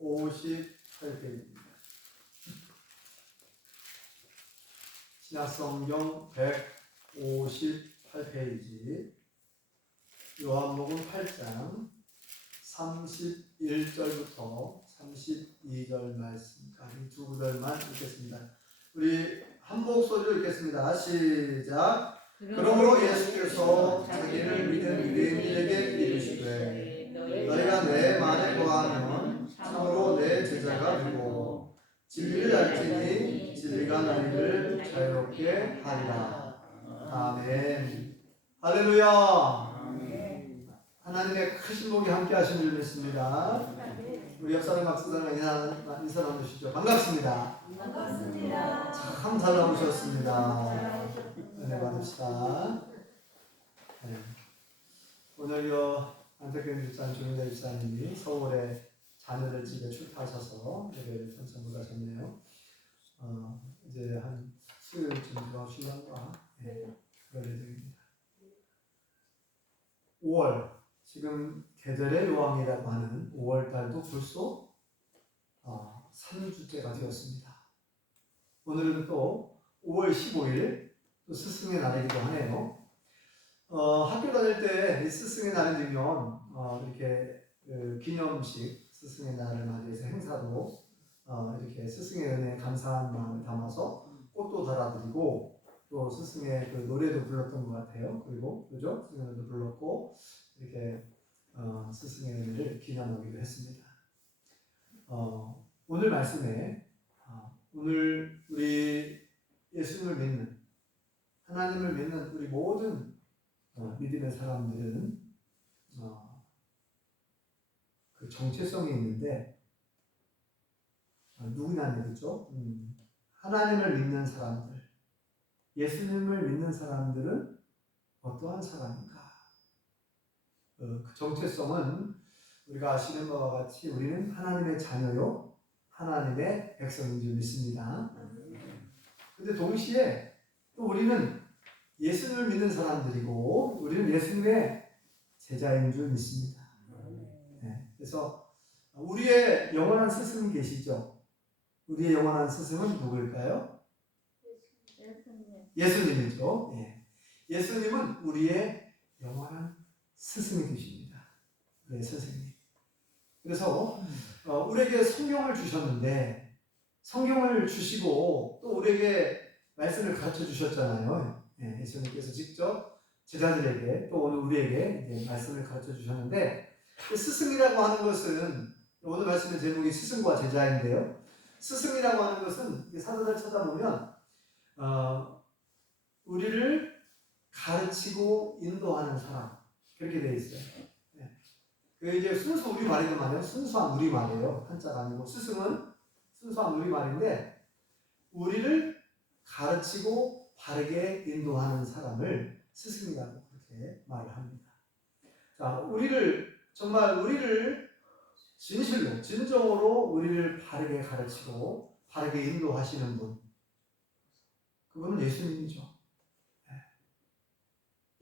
58페이지입니다. 신약성경 158페이지 요한복음 8장 31절부터 32절 말씀까지 두 구절만 읽겠습니다. 우리 한 목소리로 읽겠습니다. 시작. 그러므로 예수께서 자기를 믿은 유대인에게 이르시되 너희가 내 말에 거하면 참으로 내 제자가 되고 진리를 알지니 진리가 너희를 자유롭게 하리라. 아멘. 할렐루야. 하나님의 크신 복이 함께 하신 줄 믿습니다. 우리 옆사람 박사랑 인사 나누시죠. 반갑습니다. 반갑습니다. 참 잘 나오셨습니다. 은혜 받읍시다. 네. 오늘 안택경 집사님, 조민자 집사님이 서울에 자녀들 집에 출타하셔서 예배를 천천히 가셨네요. 이제 한 수요일쯤 들어오시려고 그럴 예정입니다. 5월, 지금 계절의 요왕이라고 하는 5월달도 벌써 3주째가 되었습니다. 오늘은 또 5월 15일 또 스승의 날이기도 하네요. 학교 다닐 때 스승의 날이 되면 이렇게 기념식 스승의 날을 맞이해서 행사도 이렇게 스승의 은혜에 감사한 마음을 담아서 꽃도 달아드리고 또 스승의 그 노래도 불렀던 것 같아요. 그리고 그죠? 스승의 노래도 불렀고 이렇게 스승의 은혜를 기념하기도 했습니다. 오늘 말씀에 오늘 우리 예수님을 믿는 하나님을 믿는 우리 모든 믿음의 사람들은 그 정체성이 있는데 누구냐 얘기죠. 하나님을 믿는 사람들, 예수님을 믿는 사람들은 어떠한 사람인가? 그 정체성은 우리가 아시는 바와 같이 우리는 하나님의 자녀요, 하나님의 백성인 줄 믿습니다. 근데 동시에 또 우리는 예수님을 믿는 사람들이고 우리는 예수님의 제자인 줄 믿습니다. 네, 그래서 우리의 영원한 스승이 계시죠? 우리의 영원한 스승은 누구일까요? 예수님이죠. 네. 예수님은 우리의 영원한 스승이 되십니다. 네, 선생님. 그래서 우리에게 성경을 주셨는데 성경을 주시고 또 우리에게 말씀을 가르쳐 주셨잖아요. 네, 예수님께서 직접 제자들에게 또 오늘 우리에게 이제 말씀을 가르쳐 주셨는데 그 스승이라고 하는 것은 오늘 말씀의 제목이 스승과 제자인데요. 스승이라고 하는 것은 사도들 찾아보면 우리를 가르치고 인도하는 사람 그렇게 되어 있어요. 네. 그 이제 순수 우리말이지만요. 순수한 우리말이에요. 한자가 아니고 스승은 순수한 우리말인데 우리를 가르치고 바르게 인도하는 사람을 스승이라고 그렇게 말을 합니다. 자, 우리를 진실로 진정으로 우리를 바르게 가르치고 바르게 인도하시는 분, 그분은 예수님이죠. 네.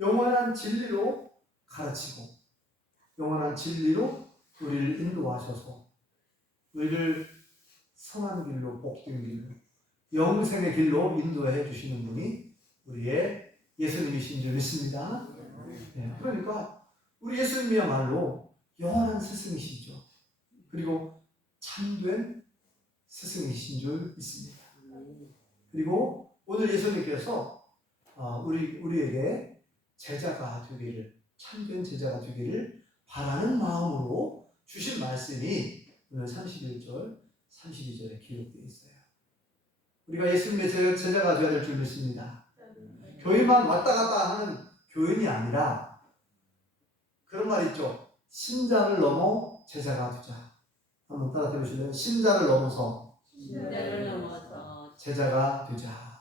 영원한 진리로 가르치고 영원한 진리로 우리를 인도하셔서 우리를 선한 길로 복된 길로 영생의 길로 인도해 주시는 분이 우리의 예수님이신 줄 믿습니다. 네, 그러니까 우리 예수님이야말로 영원한 스승이시죠. 그리고 참된 스승이신 줄 믿습니다. 그리고 오늘 예수님께서 우리에게 제자가 되기를, 참된 제자가 되기를 바라는 마음으로 주신 말씀이 오늘 31절, 32절에 기록되어 있어요. 우리가 예수님의 제자가 되어야 될 줄 믿습니다. 교회만 왔다 갔다 하는 교인이 아니라 그런 말 있죠. 신자를 넘어 제자가 되자. 한번 따라 들으실래요? 신자를 넘어서 제자가 되자.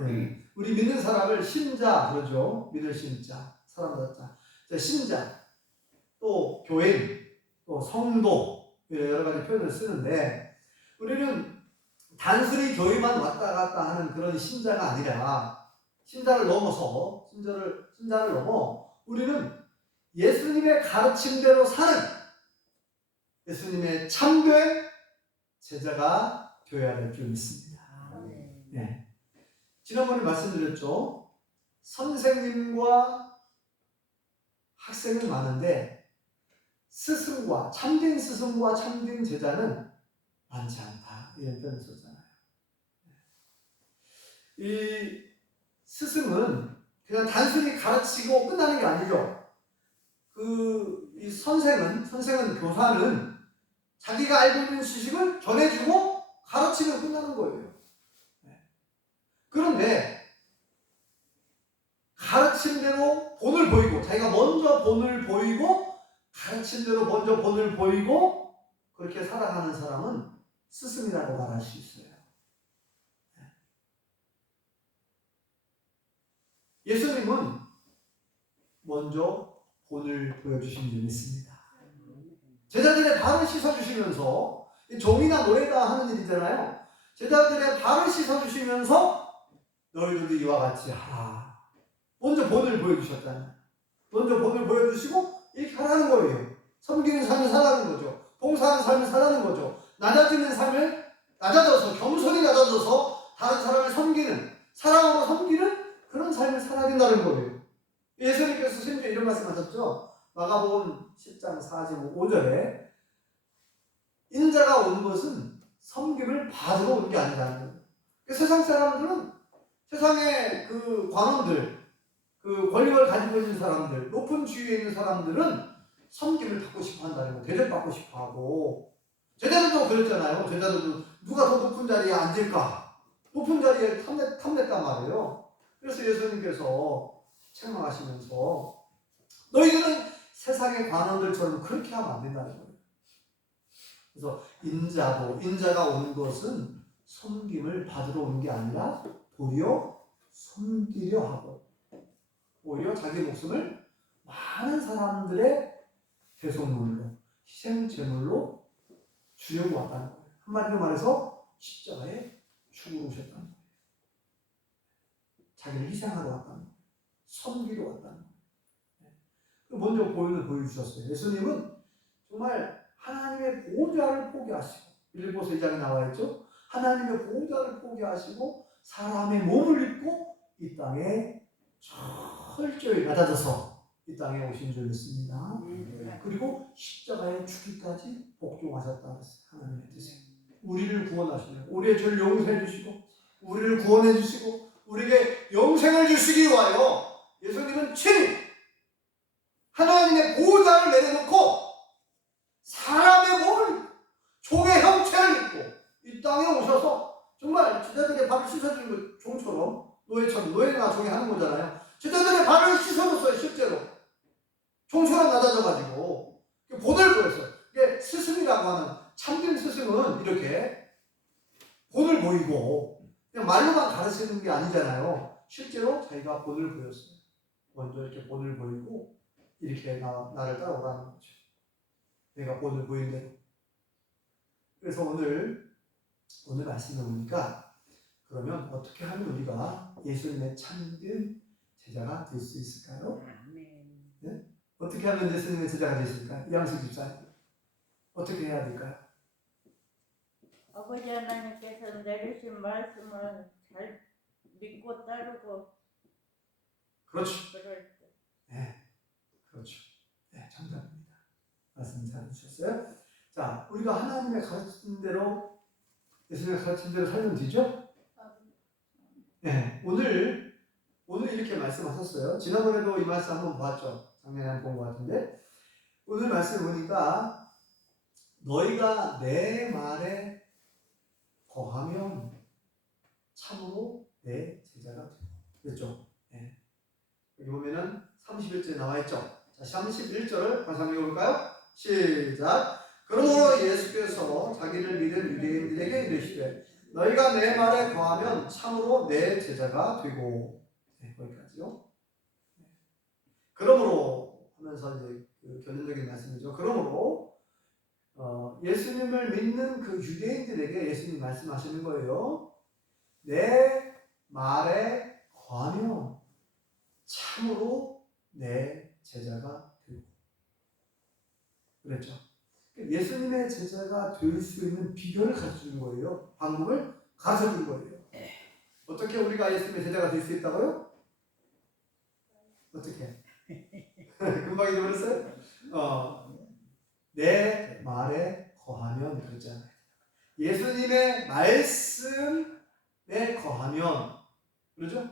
네. 우리 믿는 사람을 신자 그러죠. 믿을 신자, 사람들 자. 신자, 또 교인, 또 성도 여러 가지 표현을 쓰는데 우리는 단순히 교회만 왔다 갔다 하는 그런 신자가 아니라 신자를 넘어서 신자를 넘어 우리는 예수님의 가르침대로 사는 예수님의 참된 제자가 되어야 될 줄 믿습니다. 네. 지난번에 말씀드렸죠. 선생님과 학생은 많은데 스승과 참된 스승과 참된 제자는 많지 않다. 이런 표현을 썼잖아요. 이 스승은 그냥 단순히 가르치고 끝나는 게 아니죠. 이 선생은 교사는 자기가 알고 있는 지식을 전해주고 가르치면 끝나는 거예요. 그런데 가르친 대로 본을 보이고, 자기가 먼저 본을 보이고 가르친 대로 먼저 본을 보이고 그렇게 살아가는 사람은 스승이라고 말할 수 있어요. 예수님은 먼저 본을 보여주신 줄 믿습니다. 제자들의 발을 씻어주시면서, 종이나 노예다 하는 일이잖아요. 제자들의 발을 씻어주시면서 너희들도 이와 같이 하라. 먼저 본을 보여주셨잖아요. 먼저 본을 보여주시고 이렇게 하라는 거예요. 섬기는 삶을 살아가는 거죠. 봉사하는 삶을 살아가는 거죠. 낮아지는 삶을 낮아져서, 겸손히 낮아져서 다른 사람을 섬기는, 사랑으로 섬기는 그런 삶을 살아야 된다는 거예요. 예수님께서 심지어 이런 말씀하셨죠. 마가복음 10장 45절에 인자가 온 것은 섬김을 받으러 온 게 아니라는 거예요. 세상 사람들은, 세상의 그 관원들, 그 권력을 가지고 있는 사람들, 높은 지위에 있는 사람들은 섬김을 받고 싶어 한다는 거예요. 대접받고 싶어 하고. 제자들도 그랬잖아요. 제자들도 누가 더 높은 자리에 앉을까? 높은 자리에 탐냈단 말이에요. 그래서 예수님께서 책망하시면서 너희들은 세상의 관원들처럼 그렇게 하면 안 된다는 거예요. 그래서 인자가 온 것은 섬김을 받으러 온 게 아니라 도리어 섬기려 하고, 오히려 자기 목숨을 많은 사람들의 대속물로, 희생제물로 주려고 왔다는 거예요. 한마디로 말해서 십자가에 죽으러 오셨다는 거예요. 자기를 희생하러 왔다는 거예요. 섬기러 왔다는 거예요. 먼저 본을 보여주셨어요. 예수님은 정말 하나님의 보좌를 포기하시고, 빌립보서 2장에 나와 있죠. 하나님의 보좌를 포기하시고 사람의 몸을 입고 이 땅에 철저히 낮아져서 이 땅에 오신 줄 믿습니다. 그리고 십자가에 죽기까지 복종하셨다 그랬어요. 하나님의 뜻에. 우리를 구원하시며 우리의 죄를 용서해 주시고 우리를 구원해 주시고 우리에게 영생을 주시기 위하여 예수님은 친히 하나님의 보좌를 내려놓고 사람의 몸을, 종의 형체를 입고 이 땅에 오셔서 정말 제자들의 발을 씻어주는 것, 종처럼, 노예나 종이 하는 거잖아요. 제자들의 발을 씻어줬어요. 실제로 종처럼 낮아져가지고 본을 보였어요. 이게 스승이라고 하는, 참된 스승은 이렇게 본을 보이고 그냥 말로만 가르치는 게 아니잖아요. 실제로 자기가 본을 보였어요. 먼저 이렇게 본을 보이고 이렇게 나를 따라오라는 거죠. 내가 본을 보인 대로. 그래서 오늘 말씀을 보니까, 그러면 어떻게 하면 우리가 예수님의 참된 제자가 될 수 있을까요? 네? 어떻게 하면 예수님의 제자가 될 수 있을까요? 이양수 집사님, 어떻게 해야 될까요? 아버지 하나님께서 내리신 말씀을 잘 믿고 따르고. 그렇죠. 네, 그렇죠. 네, 정답입니다. 말씀 잘 주셨어요. 자, 우리가 하나님의 가르친 대로, 예수님의 가르친 대로 살면 되죠? 네, 오늘 이렇게 말씀하셨어요. 지난번에도 이 말씀 한번 봤죠. 작년에 한번 본 것 같은데, 오늘 말씀 보니까 너희가 내 말에 거하면 참으로 내 제자가 되고, 그렇죠? 네. 여기 보면은 31절에 나와 있죠. 자, 31절을 다시 한번 읽어볼까요? 시작. 그러므로 예수께서 자기를 믿은 유대인들에게 이르시되 너희가 내 말에 거하면 참으로 내 제자가 되고. 네, 거기까지요. 그러므로 하면서 이제 그 결론적인 말씀이죠. 그러므로 예수님을 믿는 그 유대인들에게 예수님 말씀하시는 거예요. 내 말에 거하면 참으로 내 제자가 되고. 그랬죠. 예수님의 제자가 될 수 있는 비결을 가르쳐 준 거예요. 방법을 가르쳐 준 거예요. 어떻게 우리가 예수님의 제자가 될 수 있다고요? 어떻게? 금방 잊어버렸어요? 내 말에 거하면 그러잖아요. 예수님의 말씀에 거하면 그러죠?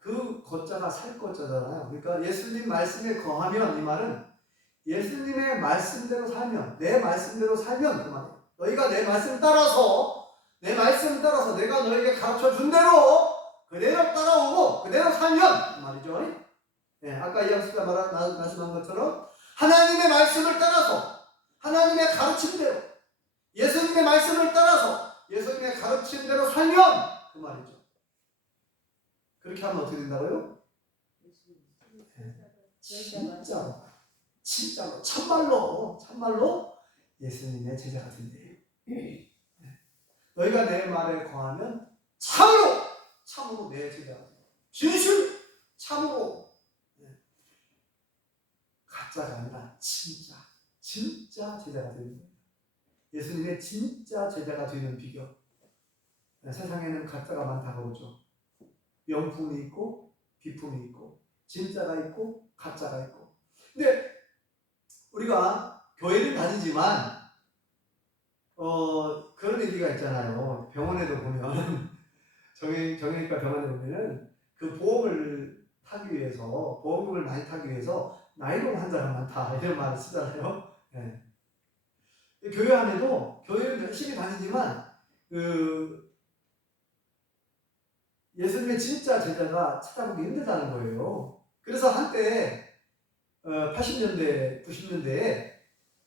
그 거자가 살 거자잖아요. 그러니까 예수님 말씀에 거하면 이 말은 예수님의 말씀대로 살면 내 말씀대로 살면 그 말이에요. 너희가 내 말씀 따라서 내가 너에게 가르쳐 준 대로 그대로 따라오고 그대로 살면 그 말이죠. 네, 아까 이양수가 말씀한 것처럼 하나님의 말씀을 따라서 하나님의 가르침대로 예수님의 말씀을 따라서 예수님의 가르침대로 살면 그 말이죠. 그렇게 하면 어떻게 된다고요? 진짜로 참말로 예수님의 제자가 된대요. 너희가 내 말에 거하면 참으로 내 제자가 된다. 진실 참으로 가짜가 아니라 진짜 제자가 되는 거예요. 예수님의 진짜 제자가 되는 비결. 세상에는 가짜가 많다고 그러죠. 명품이 있고 비품이 있고 진짜가 있고 가짜가 있고. 근데 우리가 교회를 다니지만 그런 얘기가 있잖아요. 병원에도 보면 정형외과 병원에 보면은 그 보험을 타기 위해서 보험금을 많이 타기 위해서 나이로운 환자가 많다 이런 말을 쓰잖아요. 네. 교회 안에도 교회를 열심히 다니지만 예수님의 진짜 제자가 찾아보기 힘들다는 거예요. 그래서 한때 80년대, 90년대에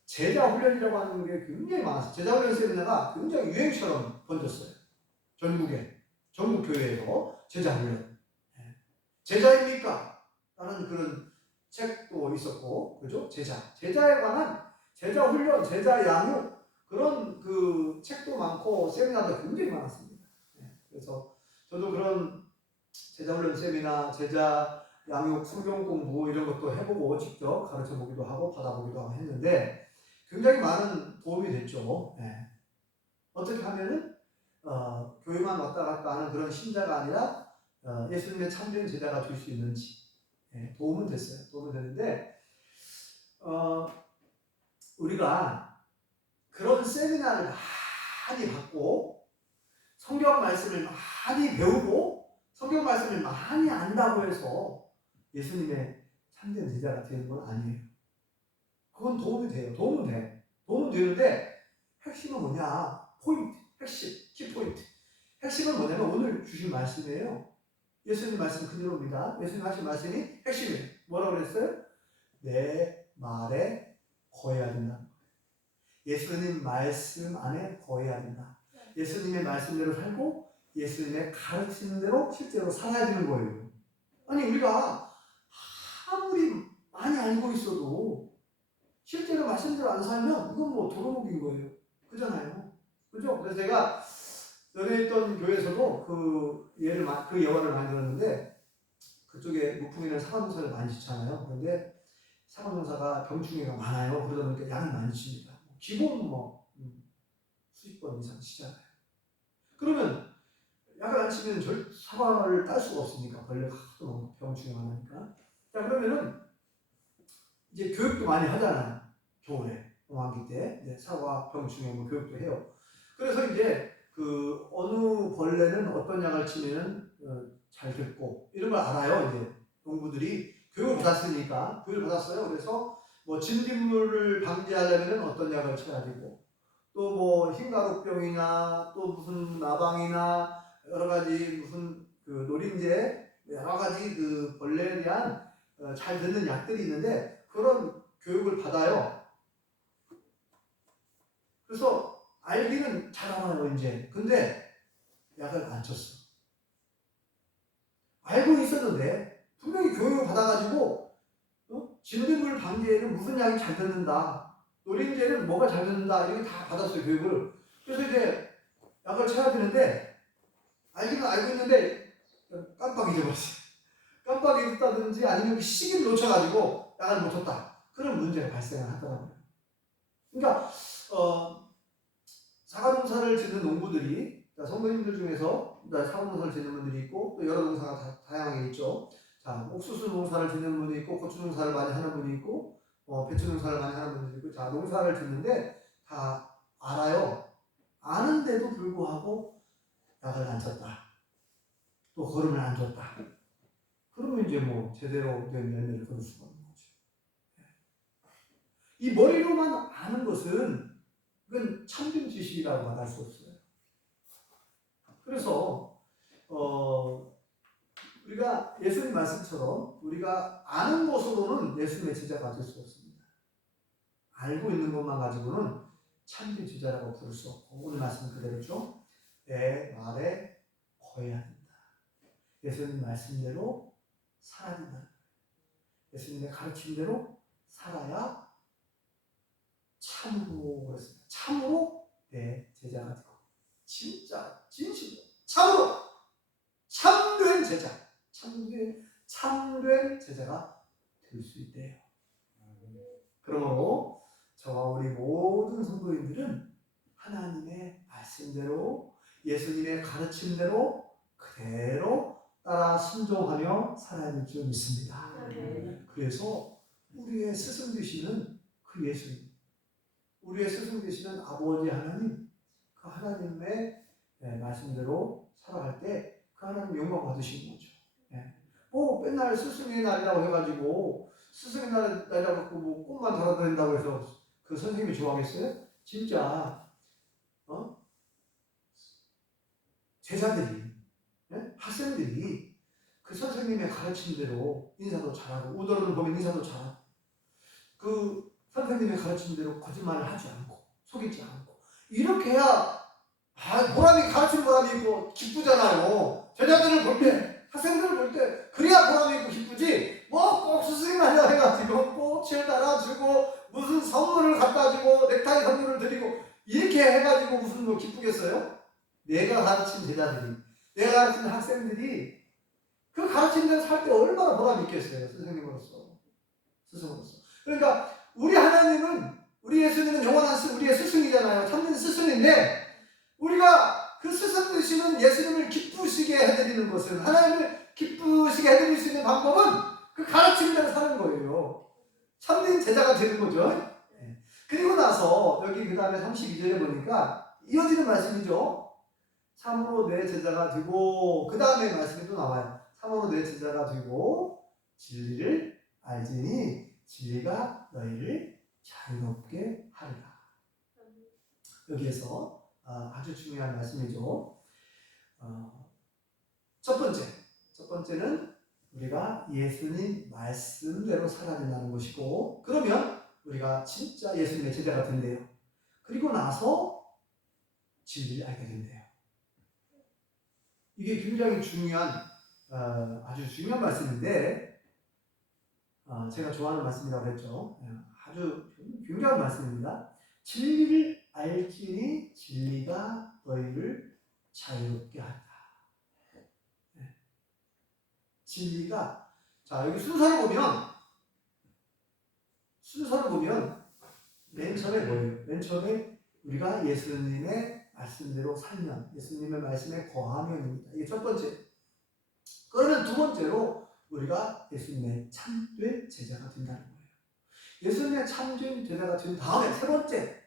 제자 훈련이라고 하는 게 굉장히 많았어요. 제자 훈련 세미나가 굉장히 유행처럼 번졌어요. 전국 교회에서 제자 훈련. 제자입니까? 라는 그런 책도 있었고, 그죠? 제자에 관한 제자 훈련, 제자 양육 그런 그 책도 많고 세미나도 굉장히 많았습니다. 그래서 저도 그런 제자 훈련 세미나, 제자 양육, 성경 공부 이런 것도 해보고 직접 가르쳐 보기도 하고 받아보기도 하고 했는데 굉장히 많은 도움이 됐죠. 어떻게 하면은 교회만 왔다 갔다 하는 그런 신자가 아니라 예수님의 참된 제자가 될 수 있는지 도움은 됐어요. 도움은 됐는데 우리가 그런 세미나를 많이 받고 성경 말씀을 많이 배우고 성경 말씀을 많이 안다고 해서 예수님의 참된 제자가 되는 건 아니에요. 그건 도움이 돼요. 도움은 되는데 핵심은 뭐냐? 키포인트. 핵심은 뭐냐면 오늘 주신 말씀이에요. 예수님 말씀 그대로입니다. 예수님 하신 말씀이 핵심이에요. 뭐라고 그랬어요? 내 말에 거해야 된다. 예수님 말씀 안에 거해야 된다. 예수님의 말씀대로 살고 예수님의 가르치는 대로 실제로 살아야 되는 거예요. 아니 우리가 아무리 많이 알고 있어도 실제로 말씀대로 안 살면 이건 뭐 도루묵인 거예요. 그잖아요. 그죠? 그래서 제가 전에 있던 교회에서도 그 예화를 많이 들었는데 그쪽에 무풍이나 사과농사를 많이 짓잖아요. 그런데 사과농사가 병충해가 많아요. 그러다 보니까 양이 많이 칩니다. 기본 수십 번 이상 치잖아요. 그러면 약을 안 치면 사과를 딸 수가 없으니까 벌레가 하도 병충해가 많으니까. 자 그러면은 이제 교육도 많이 하잖아요. 겨울에 동학기 때 사과 병충해 교육도 해요. 그래서 이제 그 어느 벌레는 어떤 약을 치면은 잘 됐고 이런 걸 알아요. 이제 농부들이 교육을 받았어요. 그래서 뭐 진딧물을 방지하려면 어떤 약을 쳐야 되고 또 뭐 흰가루병이나 또 무슨 나방이나 여러 가지 무슨 그 노린재 여러 가지 그 벌레에 대한 잘 듣는 약들이 있는데 그런 교육을 받아요. 그래서 알기는 잘 알아요 이제. 근데 약을 안 쳤어. 알고 있었는데 분명히 교육을 받아가지고 진딧물 방지에는 무슨 약이 잘 듣는다, 노린재는 뭐가 잘 듣는다 이렇게 다 받았어요 교육을. 그래서 이제 약을 쳐야 되는데 알기는 알고 있는데 깜빡 잊어버렸어요. 깜빡 잊었다든지 아니면 시기를 놓쳐가지고 약을 못 쳤다. 그런 문제가 발생을 하더라고요. 그러니까 사과농사를 짓는 농부들이, 성도님들 중에서 사과농사를 짓는 분들이 있고 또 여러 농사가 다양하게 있죠. 자, 옥수수 농사를 짓는 분이 있고 고추 농사를 많이 하는 분이 있고 배추 농사를 많이 하는 분들이 있고, 자, 농사를 짓는데 다 알아요. 아는데도 불구하고 약을 안 쳤다. 또 거름을 안 줬다. 그러면 이제 뭐 제대로 된 열매를 거둘 수가 없는 거죠. 이 머리로만 아는 것은 그건 참된 지식이라고 말할 수 없어요. 그래서 우리가 예수님 말씀처럼 우리가 아는 것으로는 예수님의 제자가 될 수 없습니다. 알고 있는 것만 가지고는 참된 제자라고 부를 수 없고, 오늘 말씀은 그대로죠. 내 말에 거해야 된다. 예수님 말씀대로 살아야 된다. 예수님의 가르침대로 살아야 참으로 그랬습니다. 참으로 내 제자가 되고, 진짜 진실로 참으로 참된 제자, 참된 제자가 될 수 있대요. 그러므로 저와 우리 모든 성도인들은 하나님의 말씀대로, 예수님의 가르침대로 그대로 따라 순종하며 살아야 될 줄 믿습니다. 그래서 우리의 스승 되시는 그 예수님, 우리의 스승 되시는 아버지 하나님, 그 하나님의 말씀대로 살아갈 때 그 하나님 영광 받으시는 거죠. 맨날 스승의 날이라고 해가지고 스승의 날이라고 뭐 꿈만 달아다닌다고 해서 그 선생님이 좋아하겠어요? 진짜 제자들이, 학생들이 그 선생님의 가르침대로 인사도 잘하고, 우더를 보면 인사도 잘하고, 그 선생님의 가르침대로 거짓말을 하지 않고 속이지 않고, 이렇게 해야 보람이, 가르침 보람이 있고 기쁘잖아요. 제자들을 볼 때, 학생들을 볼 때 그래야 보람이 있고 기쁘지, 뭐 꼭 스승님 하려 해가지고 꽃을 달아주고 무슨 선물을 갖다 주고 넥타이 선물을 드리고 이렇게 해가지고 무슨 뭐 기쁘겠어요? 내가 가르친 제자들이, 내가 가르친 학생들이 그 가르침대로 살 때 얼마나 보람이 있겠어요. 선생님으로서, 스승으로서. 그러니까 우리 하나님은, 우리 예수님은 영원한 우리의 스승이잖아요. 참된 스승인데, 우리가 그 스승 되시는 예수님을 기쁘시게 해드리는 것은, 하나님을 기쁘시게 해드릴 수 있는 방법은 그 가르침대로 사는 거예요. 참된 제자가 되는 거죠. 그리고 나서 여기 그 다음에 32절에 보니까 이어지는 말씀이죠. 참으로 내 제자가 되고, 그 다음에 말씀이 또 나와요. 참으로 내 제자가 되고 진리를 알지니 진리가 너희를 자유롭게 하리라. 여기에서 아주 중요한 말씀이죠. 첫 번째는 우리가 예수님 말씀대로 살아야 된다는 것이고, 그러면 우리가 진짜 예수님의 제자가 된대요. 그리고 나서 진리를 알게 된대요. 이게 굉장히 중요한, 아주 중요한 말씀인데, 제가 좋아하는 말씀이라고 했죠. 아주 굉장한 말씀입니다. 진리를 알지니 진리가 너희를 자유롭게 한다. 진리가, 자, 여기 순서를 보면 맨 처음에 뭐예요? 맨 처음에 우리가 예수님의 말씀대로 살면, 예수님의 말씀에 거하면입니다. 이게 첫 번째. 그러면 두 번째로 우리가 예수님의 참된 제자가 된다는 거예요. 예수님의 참된 제자가 된 다음에 세 번째,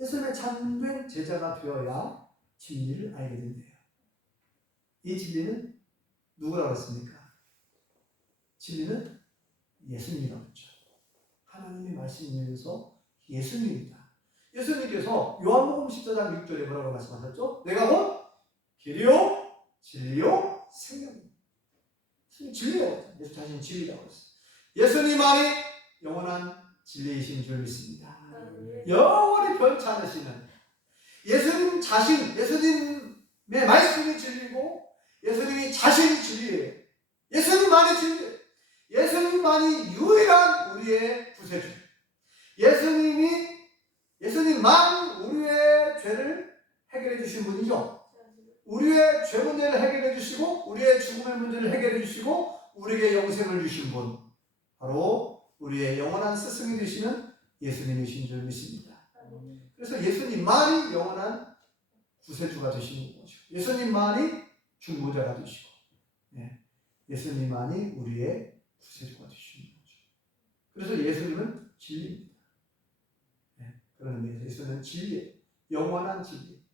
예수님의 참된 제자가 되어야 진리를 알게 된대요. 이 진리는 누구라고 했습니까? 진리는 예수님이라고 했죠. 하나님의 말씀이면서 예수님입니다. 예수님께서 요한복음 14장 6절에 뭐라고 말씀하셨죠? 내가 곧 길이요 진리요 생명입니다. 진리요. 예수 자신이 진리라고 했어요. 예수님만이 영원한 진리이신 줄 믿습니다. 영원히 변치 않으시는 예수님 자신, 예수님의 말씀이 진리고 예수님이 자신이 진리예요. 예수님만이 진리예요. 예수님만이 유일한 우리의 구세주. 예수님만 우리의 죄를 해결해 주신 분이죠. 우리의 죄 문제를 해결해 주시고 우리의 죽음의 문제를 해결해 주시고 우리에게 영생을 주신 분, 바로 우리의 영원한 스승이 되시는 예수님이신 줄 믿습니다. 그래서 예수님만이 영원한 구세주가 되시는 거죠. 예수님만이 중보자가 되시고, 예수님만이 우리의 구세주가 되시는 거죠. 그래서 예수님은 진리입니다. 그런 의미에서 예수는 진리예요. 영원한 진리.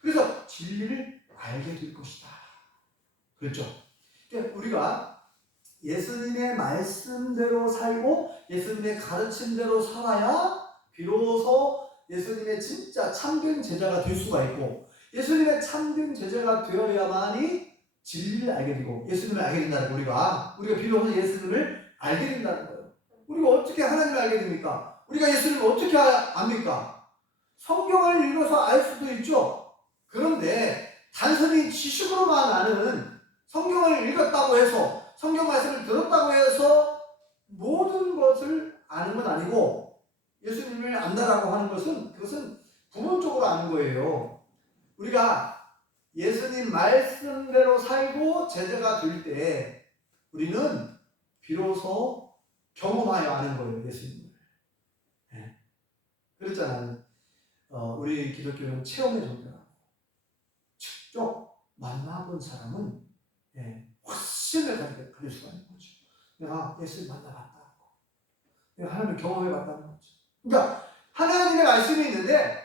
그래서 진리를 알게 될 것이다. 그렇죠? 그러니까 우리가 예수님의 말씀대로 살고 예수님의 가르침대로 살아야 비로소 예수님의 진짜 참된 제자가 될 수가 있고, 예수님의 참된 제자가 되어야만이 진리를 알게 되고 예수님을 알게 된다는 거예요. 우리가 비로소 예수님을 알게 된다는 거예요. 우리가 어떻게 하나님을 알게 됩니까? 우리가 예수님을 어떻게 압니까? 성경을 읽어서 알 수도 있죠. 그런데 단순히 지식으로만 아는, 성경을 읽었다고 해서, 성경 말씀을 들었다고 해서 모든 것을 아는 건 아니고, 예수님을 안다라고 하는 것은 그것은 부분적으로 아는 거예요. 우리가 예수님 말씀대로 살고 제자가 될 때 우리는 비로소 경험하여 아는 거예요, 예수님을. 그랬잖아요. 우리 기독교는 체험의 종교라고. 직접 만나본 사람은 확신을 가질 수가 있는 거죠. 내가 예수를 만나봤다. 내가 하나님을 경험해봤다는 거죠. 그러니까 하나님의 말씀이 있는데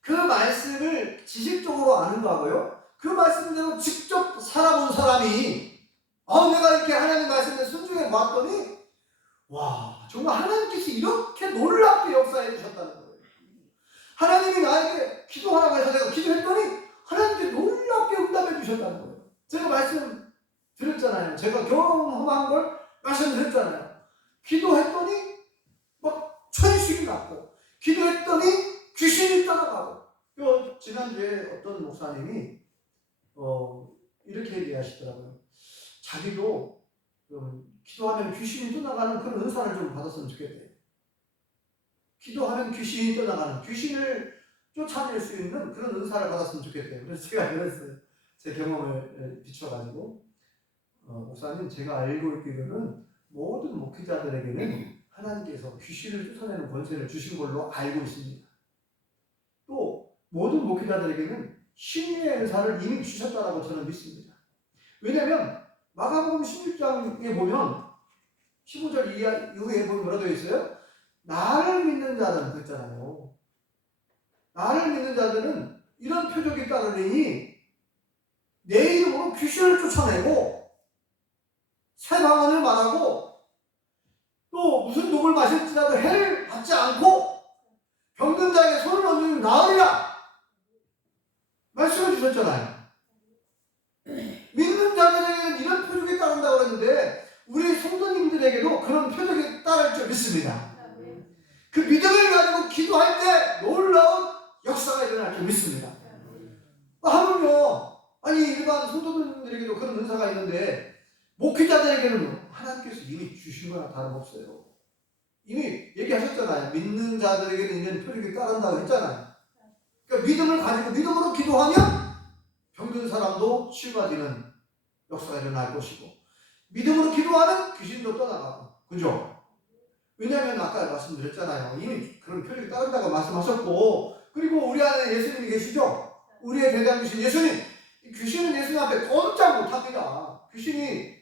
그 말씀을 지식적으로 아는 거하고요, 그 말씀대로 직접 살아본 사람이 내가 이렇게 하나님 말씀에 순종해 보았더니 와, 정말 하나님께서 이렇게 놀랍게 역사해 주셨다는 거예요. 하나님이 나에게 기도하라고 해서 내가 기도했더니 하나님께 놀랍게 응답해 주셨다는 거예요. 제가 말씀 드렸잖아요. 제가 경험한 걸 말씀드렸잖아요. 기도했더니 막 천식이 났고, 기도했더니 귀신이 떠나가고. 지난주에 어떤 목사님이 이렇게 얘기하시더라고요. 자기도 기도하면 귀신이 떠나가는 그런 은사를 좀 받았으면 좋겠대요. 기도하면 귀신이 떠나가는, 귀신을 쫓아낼 수 있는 그런 은사를 받았으면 좋겠대요. 그래서 제가 그랬어요. 제 경험을 비춰가지고, 목사님, 제가 알고 있기로는 모든 목회자들에게는 하나님께서 귀신을 쫓아내는 권세를 주신 걸로 알고 있습니다. 또 모든 목회자들에게는 신의 은사를 이미 주셨다라고 저는 믿습니다. 왜냐하면 마가복음 16장에 보면 15절 이후에 보면 뭐라 되어 있어요? 나를 믿는 자들은, 그랬잖아요. 나를 믿는 자들은 이런 표적이 따르리니 내 이름으로 귀신을 쫓아내고 새 방언을 말하고 또 무슨 독을 마실지라도 해를 받지 않고 병든 자에게 손을 얹으면 나으리라 말씀을 주셨잖아요. 믿는 자들에게는 이런 표적이 따른다고 그랬는데 우리 성도님들에게도 그런 표적이 따를 줄 믿습니다. 그 믿음을 가지고 기도할 때 놀라운 역사가 일어날 줄 믿습니다. 하물며 일반 성도님들에게도 그런 은사가 있는데 목회자들에게는 하나님께서 이미 주신 거나 다름없어요. 이미 얘기하셨잖아요. 믿는 자들에게는 이런 표적이 따른다고 했잖아요. 그러니까 믿음을 가지고 믿음으로 기도하면 병든 사람도 치유가 되는 역사가 일어날 것이고, 믿음으로 기도하면 귀신도 떠나가고, 그죠? 왜냐하면 아까 말씀드렸잖아요. 이미 그런 표적이 따른다고 말씀하셨고, 그리고 우리 안에 예수님이 계시죠? 우리의 대장이신 예수님. 귀신은 예수님 앞에 꼼짝 못합니다. 귀신이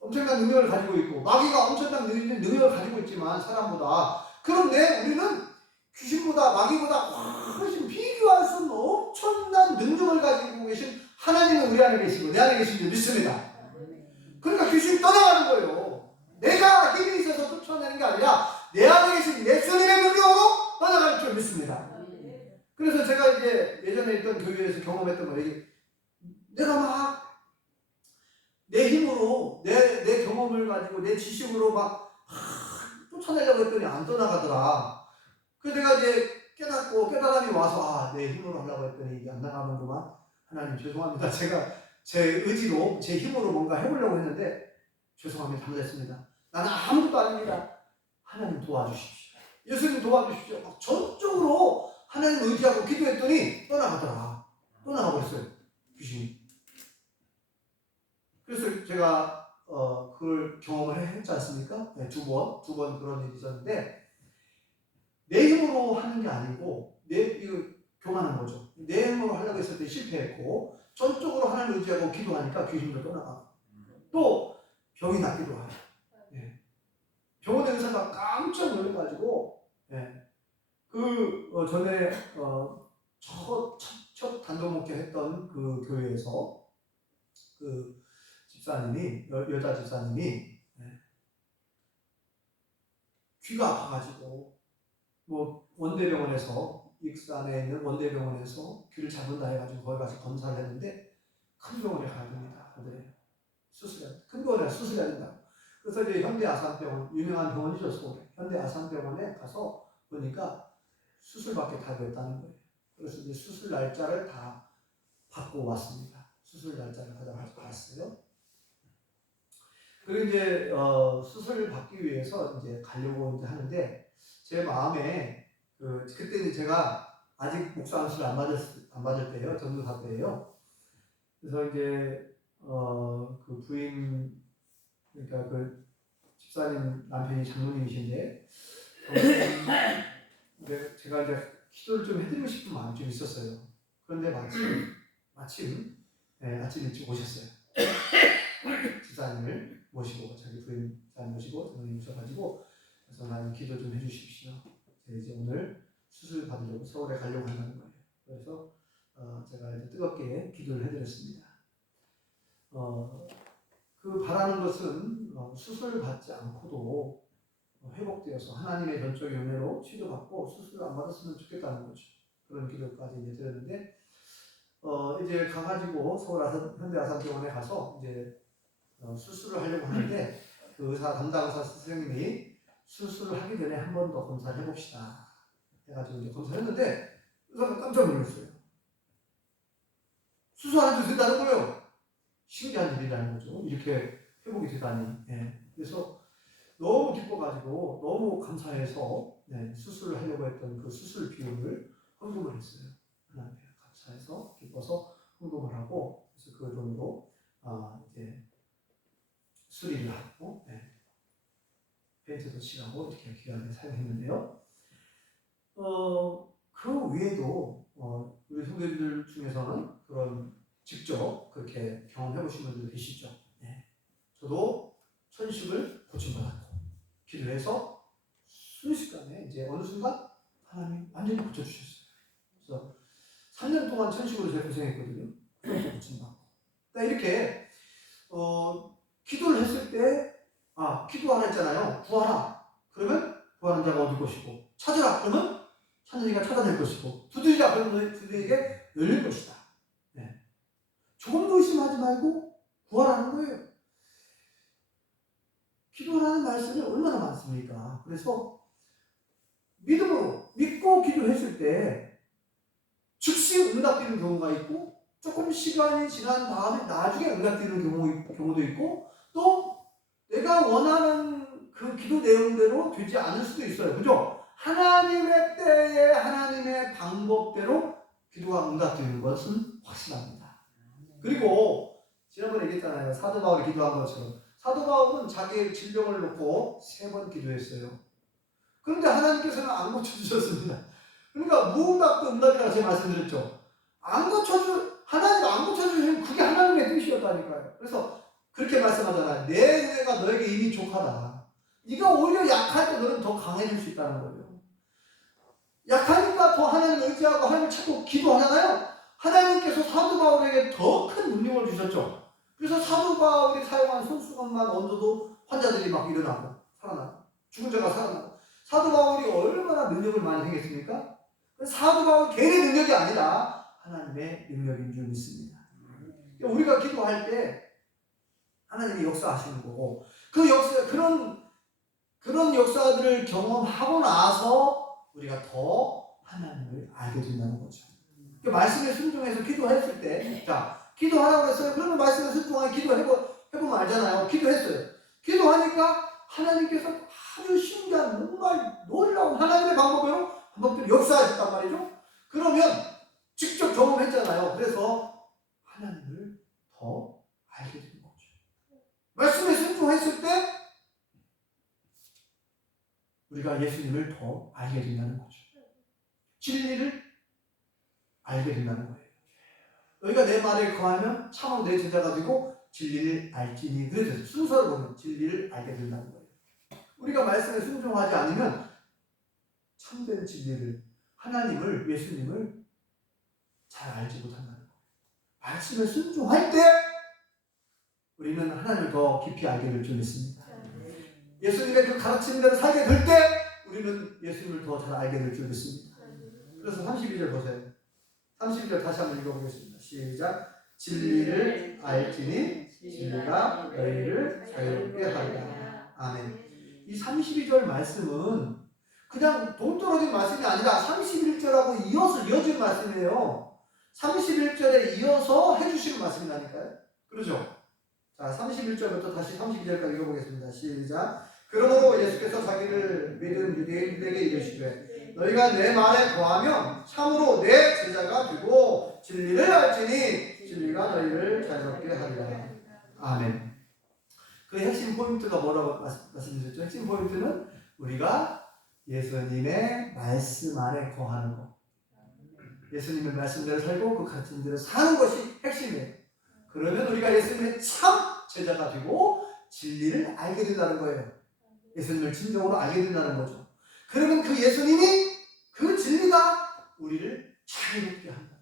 엄청난 능력을 가지고 있고 마귀가 엄청난 능력을 가지고 있지만 사람보다, 그런데 우리는 귀신보다 마귀보다 훨씬 비교할 수 없는 엄청난 능력을 가지고 계신 하나님은 우리 안에 계시고 내 안에 계신 줄 믿습니다. 그러니까 귀신이 떠나가는 거예요. 내가 힘이 있어서 쫓아내는 게 아니라 내 안에 계신 예수님의 능력으로 떠나갈 줄 믿습니다. 그래서 제가 이제 예전에 있던 교회에서 경험했던 거예요. 내가 막 내 힘으로 내 경험을 가지고 내 지식으로 막 쫓아내려고 했더니 안 떠나가더라. 그래서 내가 이제 깨달음이 와서 내 힘으로 하려고 했더니 이게 안 나가는구만. 하나님 죄송합니다. 제가 제 의지로 제 힘으로 뭔가 해보려고 했는데 죄송합니다. 잘못했습니다. 나는 아무것도 아닙니다. 하나님 도와주십시오. 예수님 도와주십시오. 막 전적으로 하나님 의지하고 기도했더니 떠나가고 있어요. 귀신이. 그래서 제가 그걸 경험을 했지 않습니까? 네, 두 번 그런 일이 있었는데, 내 힘으로 하는 게 아니고 이거 교만한 거죠. 내 힘으로 하려고 했을 때 실패했고 전적으로 하나님을 의지하고 기도하니까 귀신도 떠나가고 또 병이 낫기도 하고 예. 병원에 의사가 깜짝 놀라가지고 예. 전에 첫 단독 목회했던 그 교회에서 그 집사님이 여자 집사님이 예. 귀가 아파가지고 뭐 원대병원에서 익산에 있는 원대병원에서 귀를 잡은다 해가지고 거기 가서 검사를 했는데 큰 병원에 가야 됩니다. 근데 큰 병원에 수술해야 된다. 그래서 이제 현대아산병원 유명한 병원이죠 서울에 현대아산병원에 가서 보니까 수술밖에 다 됐다는 거예요. 그래서 이제 수술 날짜를 다 받고 왔습니다. 수술 날짜를 가져가지고 왔어요. 그리고 이제 수술을 받기 위해서 이제 가려고 이제 하는데 제 마음에 그때는 제가 아직 목사 안수를 안 받을 때예요. 전도사 때예요. 그래서 이제 그 부인 그러니까 그 집사님 남편이 장로님이신데 제가 이제 기도를 좀 해드리고 싶은 마음이 좀 있었어요. 그런데 마침 아침 일찍 오셨어요. 집사님을 모시고 자기 부인 집사님 모시고 장로님 오셔가지고 그래서 나는 기도 좀 해주십시오. 이제 오늘 수술 받으려고 서울에 가려고 한다는 거예요. 그래서 제가 이제 뜨겁게 기도를 해드렸습니다. 그 바라는 것은 수술을 받지 않고도 회복되어서 하나님의 전적인 은혜로 치료받고 수술을 안 받았으면 좋겠다는 거죠. 그런 기도까지 이제 드렸는데 이제 가가지고 서울 현대아산병원에 가서 이제 수술을 하려고 하는데 그 담당 의사 선생님이 수술을 하기 전에 한 번 더 검사를 해봅시다 해가지고 이제 검사를 했는데 의사가 깜짝 놀랐어요. 수술 안 해도 된다는 거예요. 신기한 일이라는 거죠. 이렇게 회복이 되다니. 예. 그래서 너무 기뻐가지고 너무 감사해서 수술을 하려고 했던 그 수술 비용을 헌금을 했어요. 하나님께 감사해서 기뻐서 헌금을 하고 그래서 그 돈으로 이제 수리를 하고 페인트도 칠하고 이렇게 귀하게 사용했는데요. 그 외에도 우리 성도님들 중에서는 그런 직접 그렇게 경험해 보신 분들 계시죠. 저도 천식을 고침받았고 기도해서 순식간에 이제 어느 순간 하나님이 완전히 고쳐주셨어요. 그래서 3년 동안 천식으로 제가 고생했거든요. 고침받고. 그러니까 이렇게 기도를 했을 때 기도하라 했잖아요. 구하라. 그러면 구하는 자가 얻을 것이고 찾으라. 그러면 찾는 이가 찾아낼 것이고 두드리라. 그러면 두드리에게 열릴 것이다. 조금도 의심하지 말고 구하라는 거예요. 기도라는 말씀이 얼마나 많습니까? 그래서 믿음으로 믿고 기도했을 때 즉시 응답되는 경우가 있고 조금 시간이 지난 다음에 나중에 응답되는 경우도 있고 또 내가 원하는 그 기도 내용대로 되지 않을 수도 있어요. 그죠? 하나님의 때에 하나님의 방법대로 기도가 응답되는 것은 확실합니다. 그리고 지난번에 얘기했잖아요. 사도 바울이 기도한 것처럼 사도 바울은 자기의 질병을 놓고 3번 기도했어요. 그런데 하나님께서는 안 고쳐주셨습니다. 그러니까 무응답도 응답이라고 제가 말씀드렸죠. 하나님 안 고쳐주시면 그게 하나님의 뜻이었다니까요. 그래서 그렇게 말씀하잖아요. 내 은혜가 너에게 이미 족하다. 네가 오히려 약할 때 너는 더 강해질 수 있다는 거예요. 약하니까 더 하나님을 의지하고 하나님을 찾고 기도하잖아요. 하나님께서 사도 바울에게 더 큰 능력을 주셨죠. 그래서 사도 바울이 사용한 손수건만 얹어도 환자들이 막 일어나고 살아나고 죽은 자가 살아나고 사도 바울이 얼마나 능력을 많이 행했습니까? 사도 바울 개인의 능력이 아니라 하나님의 능력인 줄 믿습니다. 우리가 기도할 때 하나님이 역사하시는 거고 그 역사 그런 역사들을 경험하고 나서 우리가 더 하나님을 알게 된다는 거죠. 말씀에 순종해서 기도했을 때, 기도하라고 했어요. 그러면 말씀에 순종하게 기도해보면 알잖아요. 기도했어요. 기도하니까 하나님께서 아주 신기한 정말 놀라운 하나님의 방법대로 역사하셨단 말이죠. 그러면 직접 경험했잖아요. 그래서 하나님을 더 알게 된 거죠. 말씀에 순종했을 때 우리가 예수님을 더 알게 된다는 거죠. 진리를 알게 된다는 거예요. 너희가 내 말에 거하면 참으로 내 제자가 되고 진리를 알지니. 그래서 순서를 보면 진리를 알게 된다는 거예요. 우리가 말씀에 순종하지 않으면 참된 진리를, 하나님을, 예수님을 잘 알지 못한다는 거예요. 말씀에 순종할 때 우리는 하나님을 더 깊이 알게 될 줄 믿습니다. 예수님의 그 가르침대로 살게 될 때 우리는 예수님을 더 잘 알게 될 줄 믿습니다. 그래서 32절 보세요. 32절 다시 한번 읽어보겠습니다. 시작. 진리를 알지니 진리가 너희를 자유롭게 하리라. 아멘. 이 32절 말씀은 그냥 동떨어진 말씀이 아니라 31절하고 이어진 말씀이에요. 31절에 이어서 해주시는 말씀이라니까요. 그렇죠? 자, 31절부터 다시 32절까지 읽어보겠습니다. 시작. 그러므로 예수께서 자기를 믿은 유대인들에게 이르시되 너희가 내 말에 거하면 참으로 내 제자가 되고 진리를 알지니 진리가 너희를 자유롭게 하리라. 아멘. 그 핵심 포인트가 뭐라고 말씀드렸죠? 핵심 포인트는 우리가 예수님의 말씀 안에 거하는 것. 예수님의 말씀대로 살고 그 가르침대로 사는 것이 핵심이에요. 그러면 우리가 예수님의 참 제자가 되고 진리를 알게 된다는 거예요. 예수님을 진정으로 알게 된다는 거죠. 그러면 그 예수님이, 그 진리가 우리를 자유롭게 한다.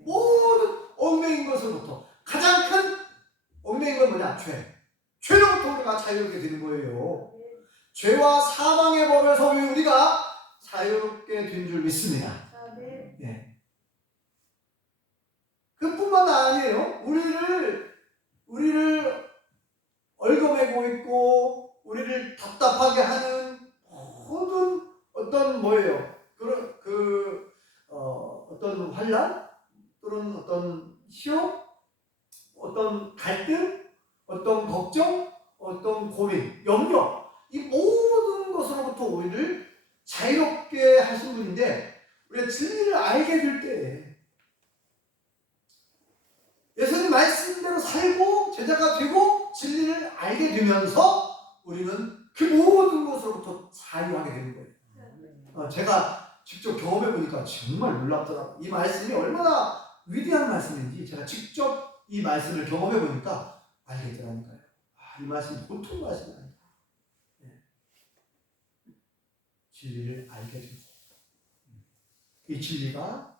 모든 얽매인 것으로부터, 가장 큰 얽매인 건 뭐냐? 죄로부터 우리가 자유롭게 되는 거예요. 죄와 사망의 법에서 우리가 자유롭게 된 줄 믿습니다. 예. 그뿐만 아니에요. 우리를 얽어매고 있고 우리를 답답하게 하는 모든 어떤 어떤 환난 또는 어떤 시험, 어떤 갈등, 어떤 걱정, 어떤 고민, 염려, 이 모든 것으로부터 우리를 자유롭게 하신 분인데, 우리가 진리를 알게 될 때 예수님 말씀대로 살고 제자가 되고 진리를 알게 되면서 우리는 그 모든 것으로부터 자유하게 되는 거예요. 제가 직접 경험해 보니까 정말 놀랍더라고요. 이 말씀이 얼마나 위대한 말씀인지 제가 직접 이 말씀을 경험해 보니까 알게 되더라니까요. 이 말씀이 보통 말씀이 아니다. 진리를 알게 되고 이 진리가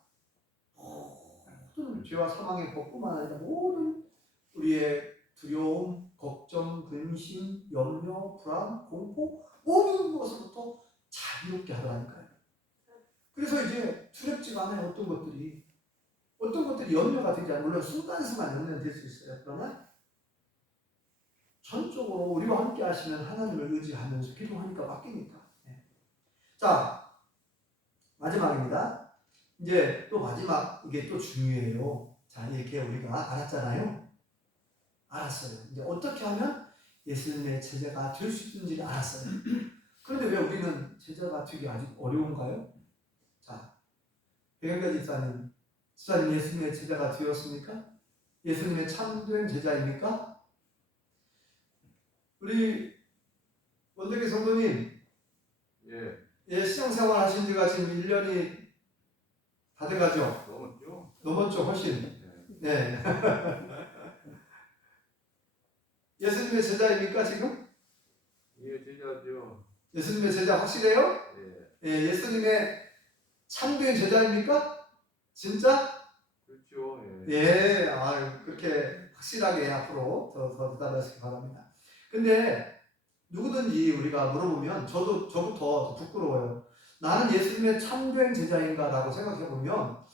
모든 죄와 사망의 법뿐만 아니라 모든 우리의 두려움, 걱정, 근심, 염려, 불안, 공포 모든 것으로부터 자유롭게 하라니까요. 그래서 이제 두렵지가 않아요. 어떤 것들이 염려가 되지 않아요. 물론 순간순간 염려는 될 수 있어요. 그러나 전적으로 우리와 함께 하시는 하나님을 의지하면서 기도하니까 바뀌니까. 자, 마지막입니다. 이제 또 마지막, 이게 또 중요해요. 자, 이렇게 우리가 알았잖아요. 알았어요. 이제 어떻게 하면 예수님의 제자가 될 수 있는지를 알았어요. 그런데 왜 우리는 제자가 되기 아직 어려운가요? 자, 백영자 집사님 예수님의 제자가 되었습니까? 예수님의 참된 제자입니까? 우리 원대기 성도님, 신앙생활 하신 지가 지금 1년이 다 돼가죠? 넘었죠, 훨씬. 네. 예수님의 제자입니까, 지금? 예, 제자죠. 예수님의 제자 확실해요? 예. 예수님의 참된 제자입니까? 진짜? 그렇죠. 예. 그렇게 확실하게 앞으로 더 대답하시기 바랍니다. 근데 누구든지 우리가 물어보면 저부터 부끄러워요. 나는 예수님의 참된 제자인가 라고 생각해보면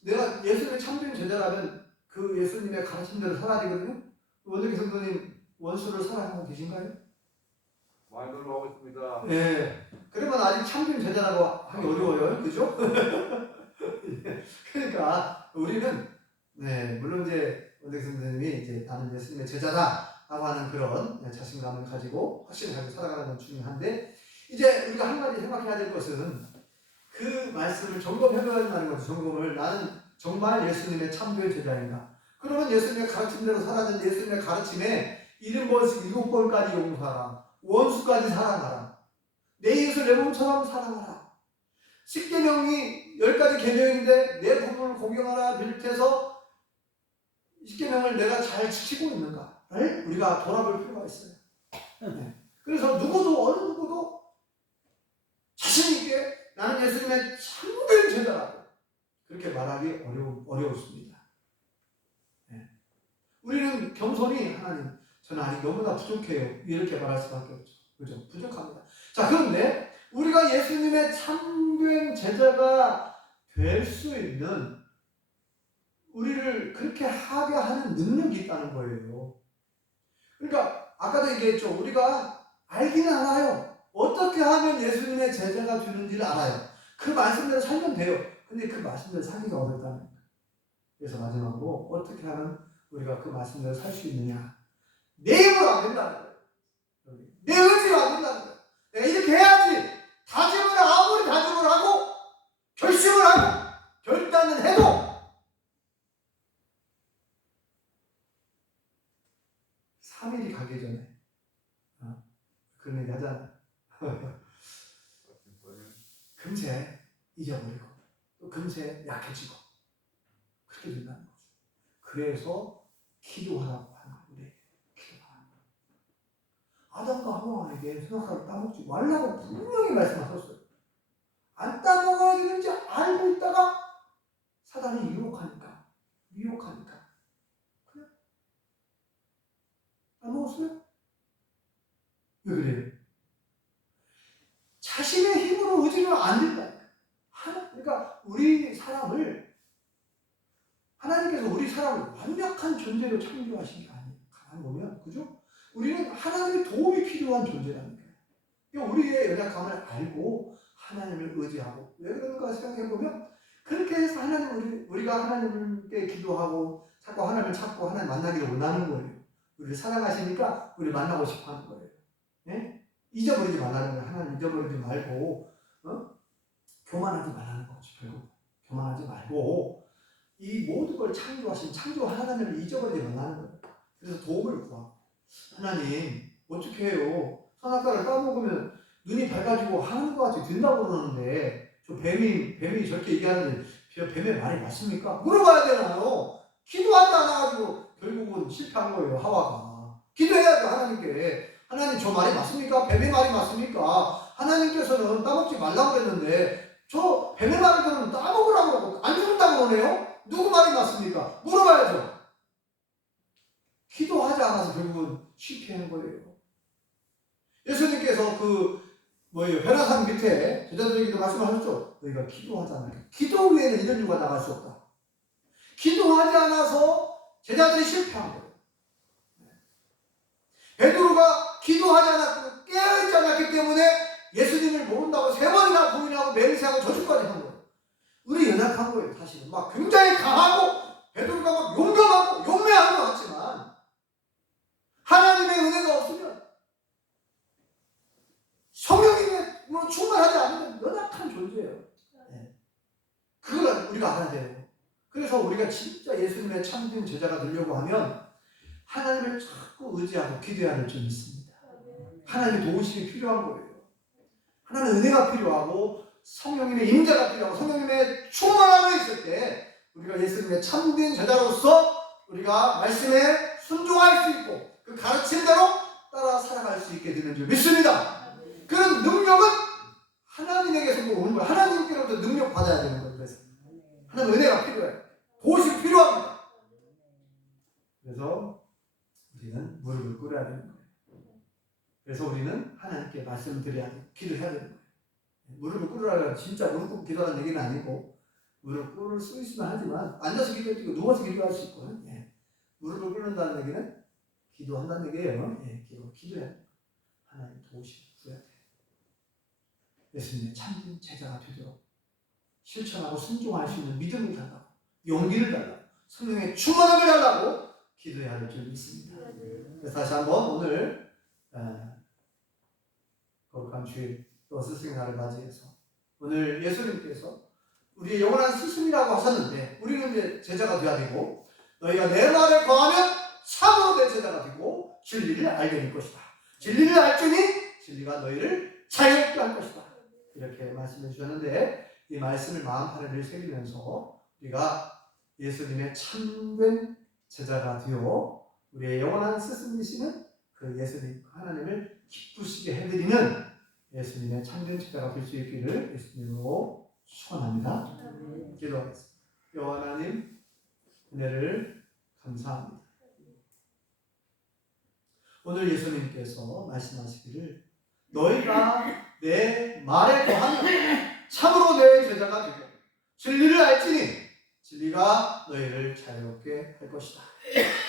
내가 예수님의 참된 제자라면 그 예수님의 가르침대로 살아야 되거든요. 원정기 성도님 원수를 사랑하고 계신가요? 많이 놀러가고 있습니다. 네. 그러면 아직 참된 제자라고 하기 어려워요. 그죠? 그러니까 우리는 물론 이제 원정기 성도님이 이제 나는 예수님의 제자다 라고 하는 그런 자신감을 가지고 확신을 가지고 살아가는 건 중요한데, 이제 우리가 한 가지 생각해야 될 것은 그 말씀을 점검해봐야하는 거죠. 점검을. 나는 정말 예수님의 참된 제자인가? 그러면 예수님의 가르침대로 살아는 예수님의 가르침에 70번씩 7번까지 용서하라, 원수까지 사랑하라, 내 이웃을 내 몸처럼 사랑하라. 10계명이 10가지 계명인데 내 부모를 공경하라 비롯해서 10계명을 내가 잘 지키고 있는가를 우리가 돌아볼 필요가 있어요. 네. 그래서 누구도 어느 누구도 자신 있게 나는 예수님의 참된 제자라고 그렇게 말하기 어려웠습니다. 네. 우리는 겸손히 하나님 저는 아직 너무나 부족해요 이렇게 말할 수밖에 없죠. 그죠? 부족합니다. 자, 그런데 우리가 예수님의 참된 제자가 될 수 있는 우리를 그렇게 하게 하는 능력이 있다는 거예요. 그러니까 아까도 얘기했죠. 우리가 알기는 알아요. 어떻게 하면 예수님의 제자가 되는지를 알아요. 그 말씀대로 살면 돼요. 근데 그 말씀대로 살기가 어렵다는 거예요. 그래서 마지막으로 어떻게 하면 우리가 그 말씀대로 살 수 있느냐. 내 힘으로 안 된다는 거예요. 내 의지로 안 된다는 거예요. 내가 이렇게 해야지. 아무리 다짐을 하고 결심을 하고 결단을 해도 (3일이) 가기 전에 그런 얘기 하잖아. 금세 잊어버리고 또 금세 약해지고 그렇게 된다는 거죠. 그래서 기도하라고 하는 거예요. 우리 기도하라고. 아담과 하와에게 선악과를 따먹지 말라고 분명히 말씀하셨어요. 안 따먹어야 되는지 알고 있다가 사단이 유혹하니까 그냥 따먹었어요? 왜 그래요? 자신의 힘으로 의지면 안 된다. 그러니까 우리 사람을 하나님께서 우리 사람을 완벽한 존재로 창조하신 게 아니에요. 가만 보면 그죠? 우리는 하나님의 도움이 필요한 존재라는 거예요. 그러니까 우리의 연약함을 알고 하나님을 의지하고 왜 그런가 생각해 보면 그렇게 해서 우리가 하나님께 기도하고 자꾸 하나님을 찾고 하나님 만나기를 원하는 거예요. 우리를 사랑하시니까 우리를 만나고 싶어 하는 거예요. 네? 잊어버리지 말라는 거예요. 하나님 잊어버리지 말고 교만하지 말라는 거죠. 결국 교만하지 말고 이 모든 걸 창조하신 창조 하나님을 잊어버리지 말라는 거예요. 그래서 도움을 구하고 하나님 어떻게 해요? 선악과를 까먹으면 눈이 밝아지고 하는 것 같이 된다고 그러는데 저 뱀이 저렇게 얘기하는데 뱀의 말이 맞습니까? 물어봐야 되나요? 기도하지 않아가지고 결국은 실패한 거예요. 하와가 기도해야죠. 하나님께 하나님 저 말이 맞습니까? 뱀의 말이 맞습니까? 하나님께서는 따먹지 말라고 그랬는데 저 뱀의 말을 들으면 따먹으라고 그러고 안 죽는다고 그러네요? 누구 말이 맞습니까? 물어봐야죠. 기도하지 않아서 결국은 실패한 거예요. 예수님께서 변화산 밑에 제자들에게도 말씀하셨죠. 너희가 기도하지 않으니까. 기도 외에는 이런 이유가 나갈 수 없다. 기도하지 않아서 제자들이 실패한 거예요. 베드로가 기도하지 않았고 깨어있지 않았기 때문에 예수님을 모른다고 3번이나 부인하고 맹세하고 저주까지 한 거예요. 우리 연약한 거예요. 사실은 막 굉장히 강하고 베드로가 막 용감하고 용맹한 것 같지만 하나님의 은혜가 없으면 성령님의 충만하지 않으면 연약한 존재예요. 네. 그걸 우리가 알아야 돼요. 그래서 우리가 진짜 예수님의 참된 제자가 되려고 하면 하나님을 자꾸 의지하고 기도해야 될 점이 있습니다. 하나님의 도우심이 필요한 거예요. 하나님의 은혜가 필요하고 성령님의 임재가 필요하고 성령님의 충만함이 있을 때 우리가 예수님의 참된 제자로서 우리가 말씀에 순종할 수 있고 그 가르침대로 따라 살아갈 수 있게 되는 줄 믿습니다. 그런 능력은 하나님에게서 오는 거예요. 하나님께로부터 능력 받아야 되는 거예요. 그래서 하나님의 은혜가 필요해요. 도우심이 필요합니다. 그래서 우리는 무릎을 꿇어야 되는 거예요. 그래서 우리는 하나님께 말씀을 드려야 돼요. 기도해야 되는 거예요. 무릎을 꿇으라면 진짜 무릎 꿇고 기도하는 얘기는 아니고 무릎 꿇을 수 있으면 하지만 앉아서 기도할 수 있고 누워서 기도할 수 있고 무릎을 꿇는다는 얘기는 기도한다는 얘기예요. 기도해야 돼요. 하나님 도우심 구해야 돼요. 예수님의 참된 제자가 되도록 실천하고 순종할 수 있는 믿음을 달라고 용기를 달라고 성령의 충만함을 달라고 기도해야 할 줄 믿습니다. 그래서 다시 한번 오늘 거룩한 주일 또 스승의 날을 맞이해서 오늘 예수님께서 우리의 영원한 스승이라고 하셨는데 우리는 이제 제자가 되어야 되고 너희가 내 말에 거하면 참으로 내 제자가 되고 진리를 알게 될 것이다. 진리를 알지니 진리가 너희를 자유롭게 할 것이다. 이렇게 말씀해 주셨는데 이 말씀을 마음 하나를 새기면서 우리가 예수님의 참된 제자가 되어 우리의 영원한 스승이시는 그 예수님 하나님을 기쁘시게 해드리는 예수님의 참된 제자가 될 수 있기를 예수님으로 축원합니다. 기도하겠습니다. 여호와 하나님 은혜를 감사합니다. 오늘 예수님께서 말씀하시기를 너희가 내 말에 거하면 참으로 내 제자가 되고 진리를 알지니 진리가 너희를 자유롭게 할 것이다.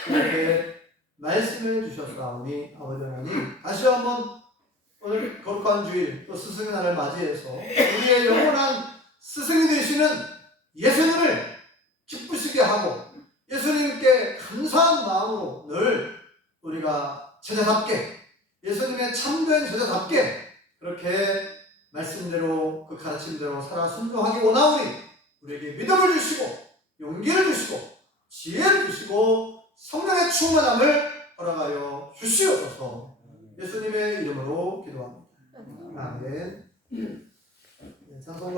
이렇게 말씀해 주셨사오니 아버지 하나님 다시 한번 오늘 거룩한 주일 또 스승의 날을 맞이해서 우리의 영원한 스승이 되시는 예수님을 기쁘시게 하고 예수님께 감사한 마음으로 늘 우리가 제자답게 예수님의 참된 제자답게 그렇게 말씀대로 그 가르침대로 살아 순종하기 원하오니 우리에게 믿음을 주시고 용기를 주시고 지혜를 주시고 성령의 충만함을 허락하여 주시옵소서. 예수님의 이름으로 기도합니다. 아멘. 네, 찬송